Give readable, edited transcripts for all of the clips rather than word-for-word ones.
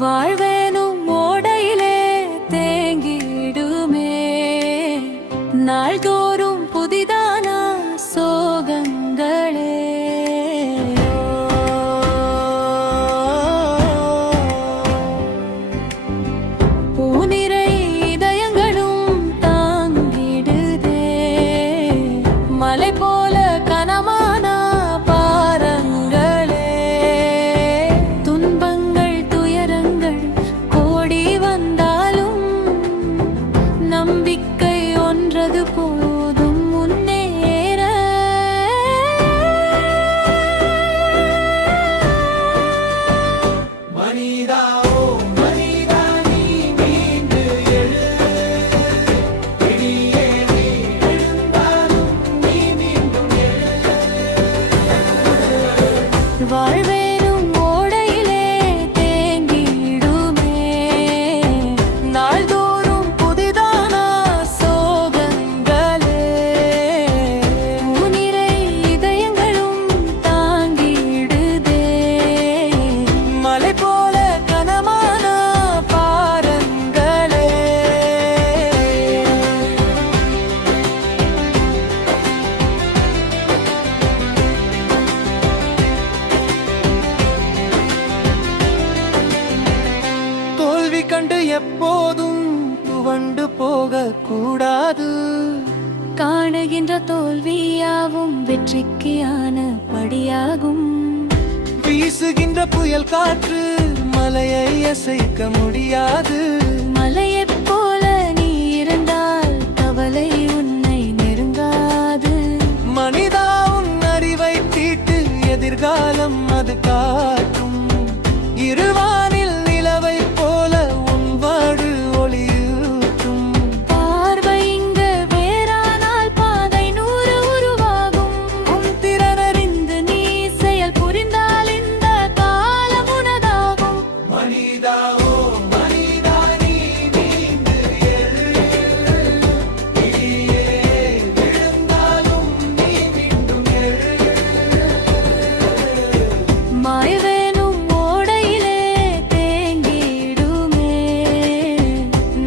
வாழ்வேனும் ஓடையிலே தேங்கிடுமே நாள்தோறும் புதிதான சோகங்களே. பூநிறை இதயங்களும் தாங்கிடுதே மலை போல கனமான பாரங்களே. துன்பங்கள் துயரங்கள் கோடி வந்தாலும் நம்பிக்கை ஒன்றது போதும் முன்னேற. மனிதா ஓ மனிதா நீ மீண்டு எழு, வெளியே நீ எழுந்தாலும் நீ மீண்டும் எழு. வாழ்வேனும் ஓடையிலே தேங்கிடுமே நாள்தோறும் புதிதான சோகங்களே. பூநிறை இதயங்களும் தாங்கிடுதே மலை போல கனமான பாரங்களே. தோல்வி கண்டு எப்போதும் துவண்டு போக கூடாது. காணுகின்ற தோல்வியாவும் வெற்றிக்கான படியாகும். வீசுகின்ற புயல் காற்று மலையை அசைக்க முடியாது. மலையைப் போல நீ இருந்தால் கவலை உன்னை நெருங்காது. மனிதா உன் அறிவை தீட்டு, எதிர்காலம் அது காட்டும். இருவானில் நிலவை போல உன் வாடு ஒளியூட்டும். பார்வை இங்கு வேறானால் பாதை 100 உருவாகும். உன் திறனறிந்து நீ செயல் புரிந்தால் இந்த காலம் உனதாகும். மனிதா ஓ மனிதா நீ மீண்டு எழு, வெளியே விழுந்தாலும் நீ மீண்டும் எழு. மாயவேனும் ஓடையிலே தேங்கிடுமே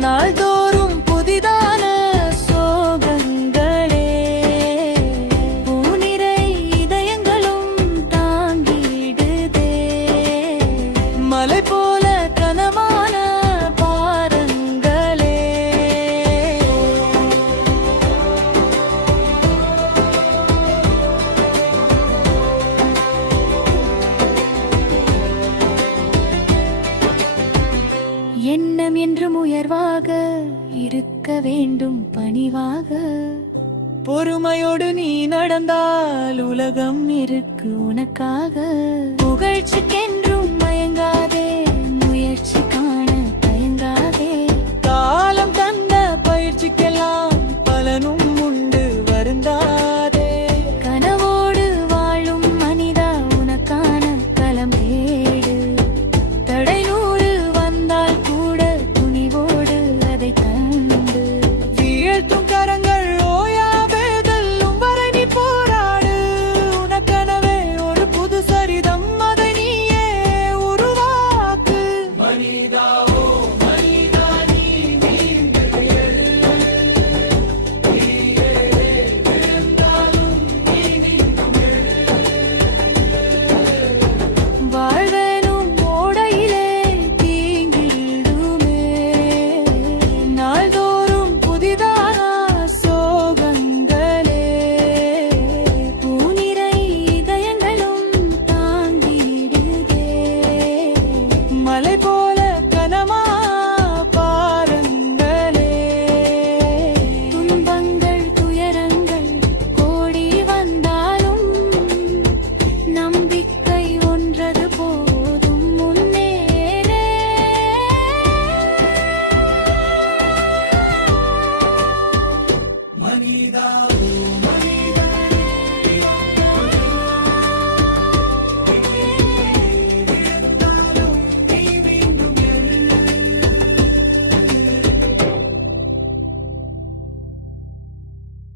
நாள்தோறும் புதிதான சோகங்களே. பூநிறை இதயங்களும் தாங்கிடுதே மலை போல கனமான பாரங்களே. எண்ணம் என்றும் உயர்வாக இருக்க வேண்டும் பணிவாக. பொறுமையோடு நீ நடந்தால் உலகம் இருக்கு உனக்காக. புகழ்ச்சிக்கென்றும் மயங்காதே முயற்சி காண தயங்காதே. காலம் தந்த பயிற்சிக்கெல்லாம் பலனும் உண்டு வருந்தாதே. கனவோடு வாழும் மனிதா உனக்கான களம் தேடு. தடை 100 வந்தால் கூட துணிவோடு அதை கண்டு. வீழ்த்தும் கரங்கள் ஓயாவே வெல்லும் வரை நீ போராடு. உனக்கெனவே ஒரு புது சரிதம் அதை நீயே உருவாக்கு. மனிதா ஓ மனிதா நீ மீண்டு எழு, வெளியே விழுந்தாலும் நீ மீண்டும் எழு. வாழ்வேனும் ஓடையிலே தீங்கிடுமே நாள்தோறும் புதிதான சோகங்களே. பூநிறை இதயங்களும் தாங்கிடுதே மலை போல கனமா பாருங்களே. துன்பங்கள் துயரங்கள் கோடி வந்தாலும் நம்பிக்கை ஒன்றது போதும் முன்னேற. மனிதா